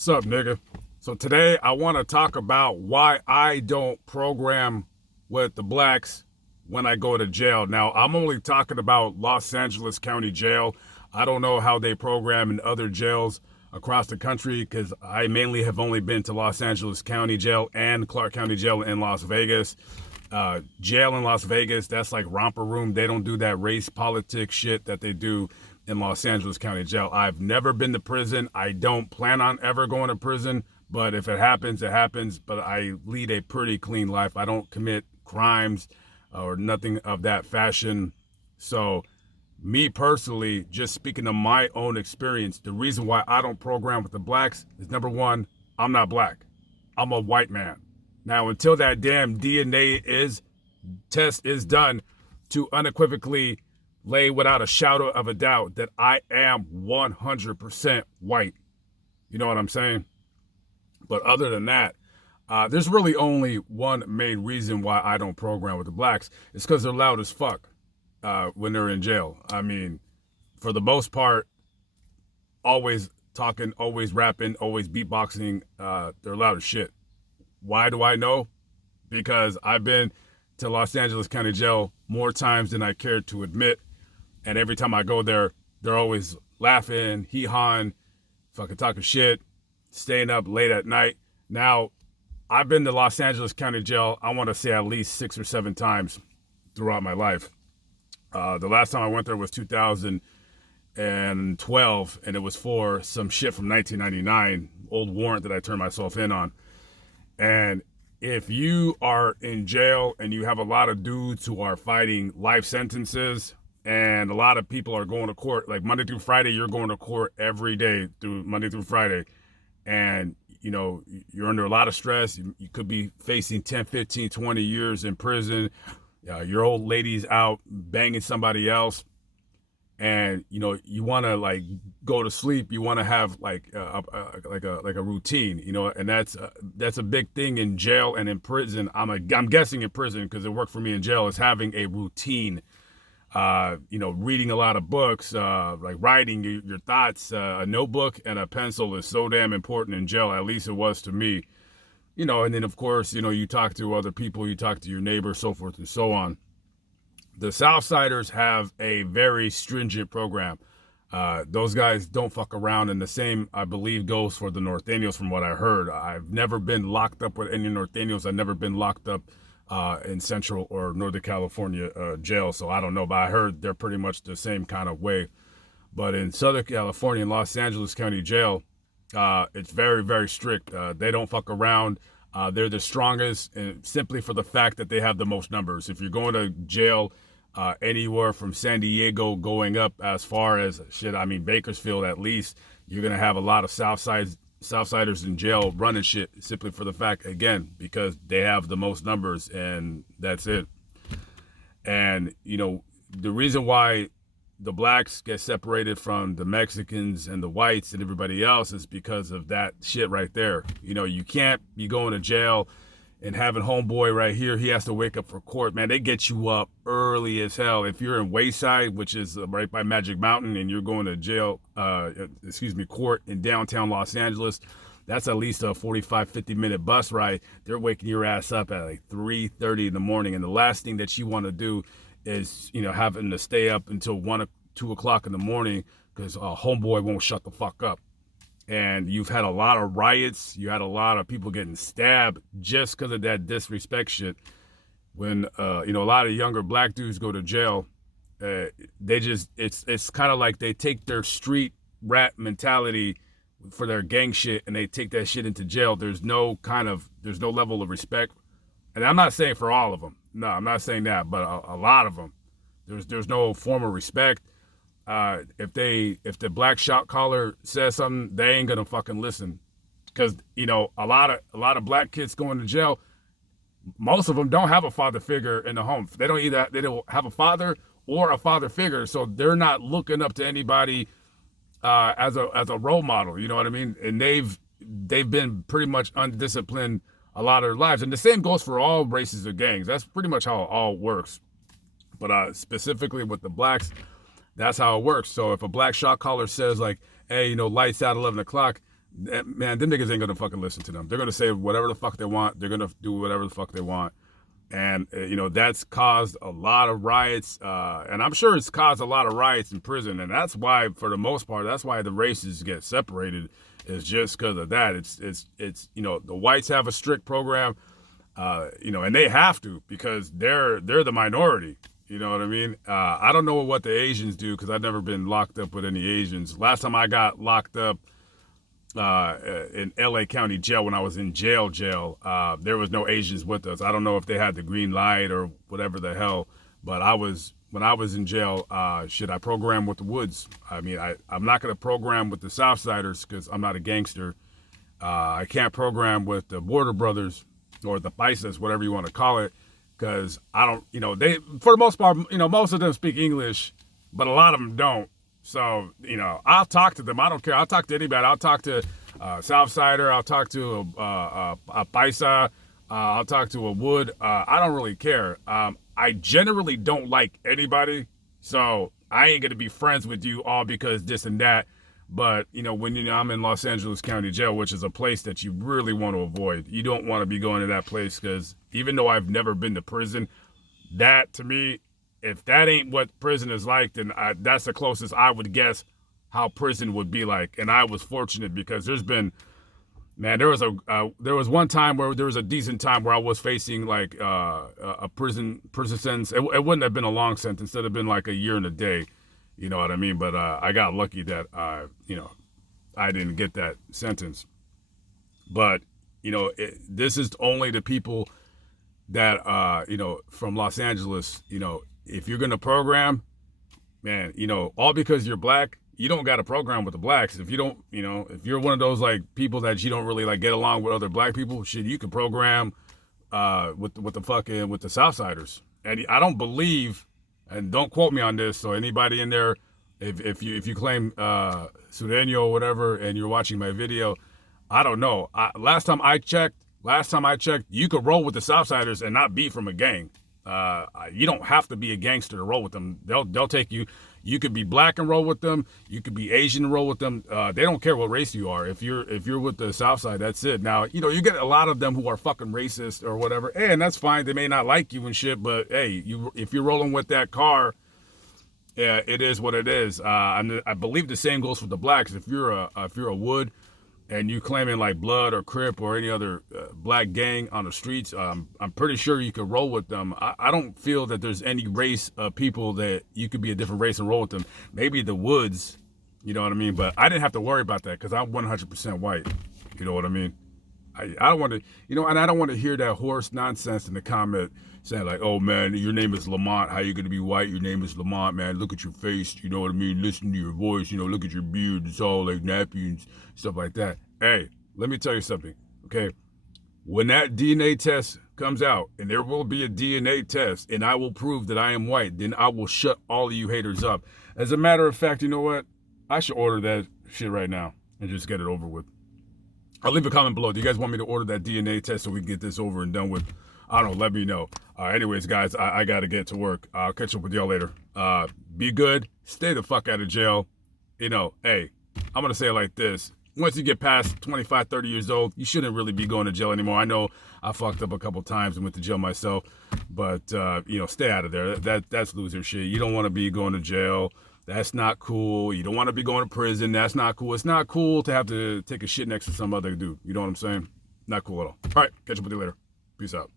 Sup, nigga? So today I want to talk about why I don't program with the blacks when I go to jail. Now, I'm only talking about Los Angeles County Jail. I don't know how they program in other jails across the country because I mainly have only been to Los Angeles County Jail and Clark County Jail in Las Vegas. Jail in Las Vegas, that's like romper room. They don't do that race politics shit that they do in Los Angeles County Jail. I've never been to prison. I don't plan on ever going to prison, but if it happens, it happens. But I lead a pretty clean life. I don't commit crimes or nothing of that fashion. So me personally, just speaking of my own experience, the reason why I don't program with the blacks is number one, I'm not black. I'm a white man. Now, until that damn DNA test is done to unequivocally lay without a shadow of a doubt that I am 100% white. You know what I'm saying? But other than that, there's really only one main reason why I don't program with the blacks. It's because they're loud as fuck when they're in jail. I mean, for the most part, always talking, always rapping, always beatboxing. They're loud as shit. Why do I know? Because I've been to Los Angeles County Jail more times than I care to admit. And every time I go there, they're always laughing, hee-hawing, fucking talking shit, staying up late at night. Now, I've been to Los Angeles County Jail, I want to say at least 6 or 7 times throughout my life. The last time I went there was 2012, and it was for some shit from 1999, old warrant that I turned myself in on. And if you are in jail and you have a lot of dudes who are fighting life sentences and a lot of people are going to court, like Monday through Friday, you're going to court every day through Monday through Friday. And, you know, you're under a lot of stress. You could be facing 10, 15, 20 years in prison. Your old lady's out banging somebody else. And, you know, you want to like go to sleep. You want to have like a routine, you know, and that's a big thing in jail and in prison. I'm guessing in prison because it worked for me in jail, is having a routine. You know, reading a lot of books, like writing your thoughts. A notebook and a pencil is so damn important in jail. At least it was to me. You know, and then of course, you know, you talk to other people, you talk to your neighbors, so forth and so on. The Southsiders have a very stringent program. Those guys don't fuck around, and the same, I believe, goes for the Norteños from what I heard. I've never been locked up with any Norteños. I've never been locked up in Central or Northern California jail, so I don't know, but I heard they're pretty much the same kind of way. But in Southern California, in Los Angeles County Jail, it's very, very strict. They don't fuck around. They're the strongest, and simply for the fact that they have the most numbers. If you're going to jail anywhere from San Diego going up as far as shit, I mean Bakersfield at least, you're gonna have a lot of Southsiders in jail running shit, simply for the fact, again, because they have the most numbers, and that's it. And you know, the reason why the blacks get separated from the Mexicans and the whites and everybody else is because of that shit right there. You know, you can't be going to jail and having homeboy right here, he has to wake up for court. Man, they get you up early as hell. If you're in Wayside, which is right by Magic Mountain, and you're going to jail, court in downtown Los Angeles, that's at least a 45, 50-minute bus ride. They're waking your ass up at like 3:30 in the morning. And the last thing that you want to do is, you know, having to stay up until 1 or 2 o'clock in the morning because homeboy won't shut the fuck up. And you've had a lot of riots. You had a lot of people getting stabbed just because of that disrespect shit. When, you know, a lot of younger black dudes go to jail, it's kind of like they take their street rat mentality for their gang shit and they take that shit into jail. There's no level of respect. And I'm not saying for all of them. No, I'm not saying that, but a lot of them, there's no form of respect. If the black shot caller says something, they ain't gonna fucking listen, because you know a lot of black kids going to jail. Most of them don't have a father figure in the home. They don't have a father or a father figure, so they're not looking up to anybody as a role model. You know what I mean? And they've been pretty much undisciplined a lot of their lives, and the same goes for all races or gangs. That's pretty much how it all works. But specifically with the blacks, that's how it works. So if a black shot caller says like, hey, you know, lights out 11 o'clock, man, them niggas ain't gonna fucking listen to them. They're gonna say whatever the fuck they want. They're gonna do whatever the fuck they want. And, that's caused a lot of riots. And I'm sure it's caused a lot of riots in prison. And that's why, for the most part, that's why the races get separated, is just because of that. It's the whites have a strict program, and they have to, because they're the minority. You know what I mean? I don't know what the Asians do, because I've never been locked up with any Asians. Last time I got locked up in LA County Jail, when I was in jail, there was no Asians with us. I don't know if they had the green light or whatever the hell, but when I was in jail, I programmed with the Woods. I mean, I'm not going to program with the Southsiders, because I'm not a gangster. I can't program with the Border Brothers or the Paisas, whatever you want to call it, because I don't, they, for the most part, most of them speak English, but a lot of them don't. So, I'll talk to them. I don't care. I'll talk to anybody. I'll talk to Southsider. I'll talk to a Paisa. I'll talk to a Wood. I don't really care. I generally don't like anybody. So I ain't going to be friends with you all because this and that. But, when I'm in Los Angeles County Jail, which is a place that you really want to avoid. You don't want to be going to that place, because even though I've never been to prison, that to me, if that ain't what prison is like, then that's the closest I would guess how prison would be like. And I was fortunate, because there was one time where there was a decent time where I was facing like a prison sentence. It wouldn't have been a long sentence. It would have been like a year and a day. You know what I mean? But I got lucky that, I didn't get that sentence. But, this is only the people that, from Los Angeles, if you're going to program, man, all because you're black, you don't got to program with the blacks. If you don't, if you're one of those like people that you don't really like get along with other black people, shit, you can program with the Southsiders. And I don't believe, and don't quote me on this, so anybody in there, if you claim Sureño or whatever, and you're watching my video, I don't know. Last time I checked, you could roll with the Southsiders and not be from a gang. You don't have to be a gangster to roll with them. They'll take you. You could be black and roll with them. You could be Asian and roll with them. They don't care what race you are. If you're with the South Side, that's it. Now, you get a lot of them who are fucking racist or whatever, and that's fine. They may not like you and shit, but hey, if you're rolling with that car, yeah, it is what it is. And I believe the same goes for the blacks. If you're a Wood, and you claiming like Blood or Crip or any other black gang on the streets, I'm pretty sure you could roll with them. I don't feel that there's any race of people that you could be a different race and roll with them. Maybe the Woods, you know what I mean? But I didn't have to worry about that, because I'm 100% white. You know what I mean? I don't want to, and I don't want to hear that horse nonsense in the comment saying like, oh man, your name is Lamont. How you going to be white? Your name is Lamont, man. Look at your face. You know what I mean? Listen to your voice. Look at your beard. It's all like nappy and stuff like that. Hey, let me tell you something, okay? When that DNA test comes out, and there will be a DNA test, and I will prove that I am white, then I will shut all of you haters up. As a matter of fact, you know what? I should order that shit right now and just get it over with. I'll leave a comment below. Do you guys want me to order that DNA test so we can get this over and done with? I don't know. Let me know. Anyways, guys, I got to get to work. I'll catch up with y'all later. Be good. Stay the fuck out of jail. Hey, I'm going to say it like this. Once you get past 25, 30 years old, you shouldn't really be going to jail anymore. I know I fucked up a couple times and went to jail myself, but, stay out of there. That's loser shit. You don't want to be going to jail. That's not cool. You don't want to be going to prison. That's not cool. It's not cool to have to take a shit next to some other dude. You know what I'm saying? Not cool at all. All right. Catch up with you later. Peace out.